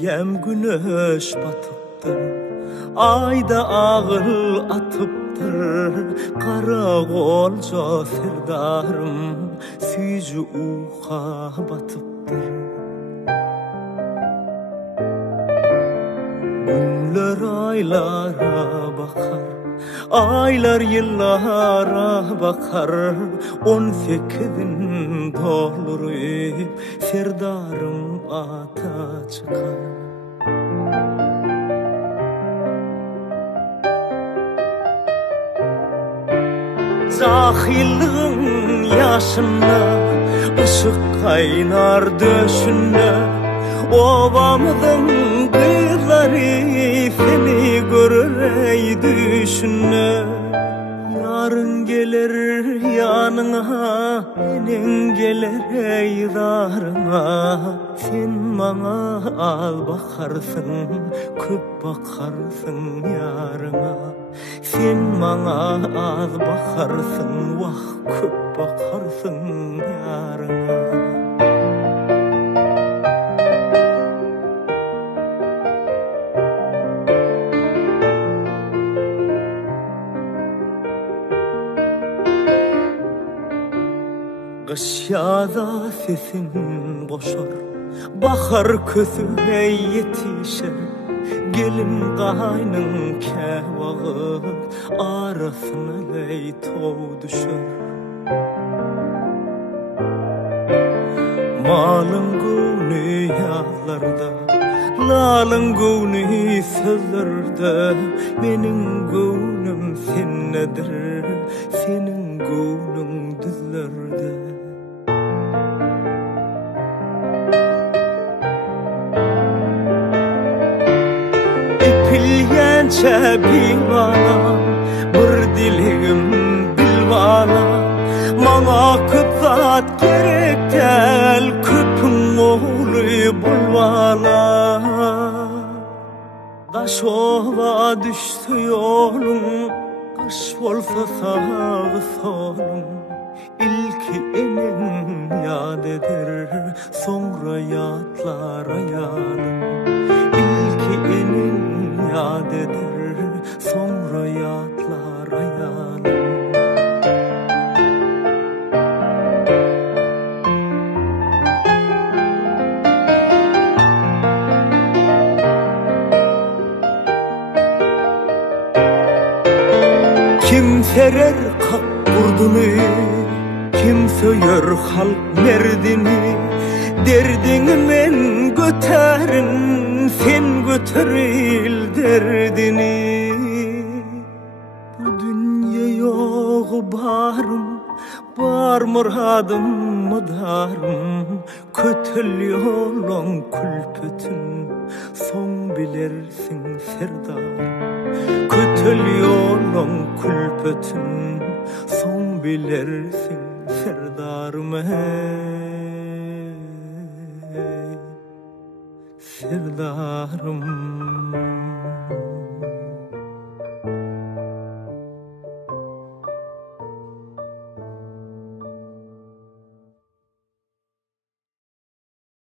Yem güneş batıptır, ayda ağıl atıptır. Karakolca serdarım, süyücü uha batıptır. Günler aylara bakar, aylar yıllara bakar. 18'in doluruyup serdarım ata çıkar. Cahilliğin yaşına ışık kaynar döşüne. Obamızın kızları seni görür ey düşüne. Yarın gelir yanına, benim gelir ey zarına. Sen bana al bakarsın, köp bakarsın yarına. Sen bana az bakarsın, vah köp bakarsın yarına. Kış yağda sesin boşar, bahar közüne yetişer. Gelin kaynın kevağı arasına ley tov düşer. Malın gönü yağlarda, lalın gönü sözlerde. Benim gönlüm sennedir, senin gönlün düzlerde. Pilyençe bivana, bir dilim bilvana. Mana köp zat gerek del, köpün oğlu bulvana. Kaş ova düştü yolum, kaş olsa sağı solum. İlki enin yad eder, sonra yatlar ayalım. İlki enin yad eder, sonra yatlar ayalım. Kim serer kalk burdunu, kim söyler halk merdini. Derdini men göterin, sen göteril derdini. Bu dünya yok barım, bar muradım mıdarım. Kötül yolun külpütün, son bilirsin serdarım. Kötül yolun külpütün, son bilirsin serdarım. Serdarım.